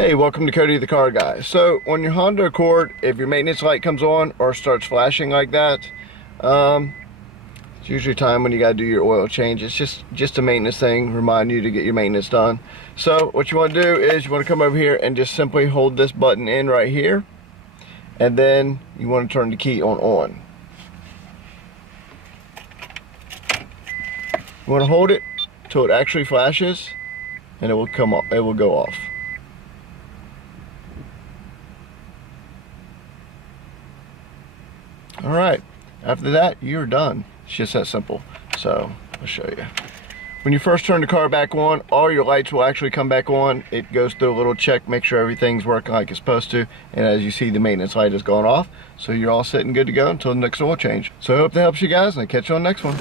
Hey, welcome to Cody the Car Guy. So on your Honda Accord, if your maintenance light comes on or starts flashing like that, it's usually time when you gotta do your oil change. It's just a maintenance thing, remind you to get your maintenance done. So what you want to do is you want to come over here and just simply hold this button in right here, and then you want to turn the key on. You want to hold it till it actually flashes, and it will come off. It will go off. All right, after that, you're done. It's just that simple. So I'll show you. When you first turn the car back on, all your lights will actually come back on. It goes through a little check, make sure everything's working like it's supposed to. And as you see, the maintenance light has gone off. So you're all set and good to go until the next oil change. So I hope that helps you guys, and I'll catch you on the next one.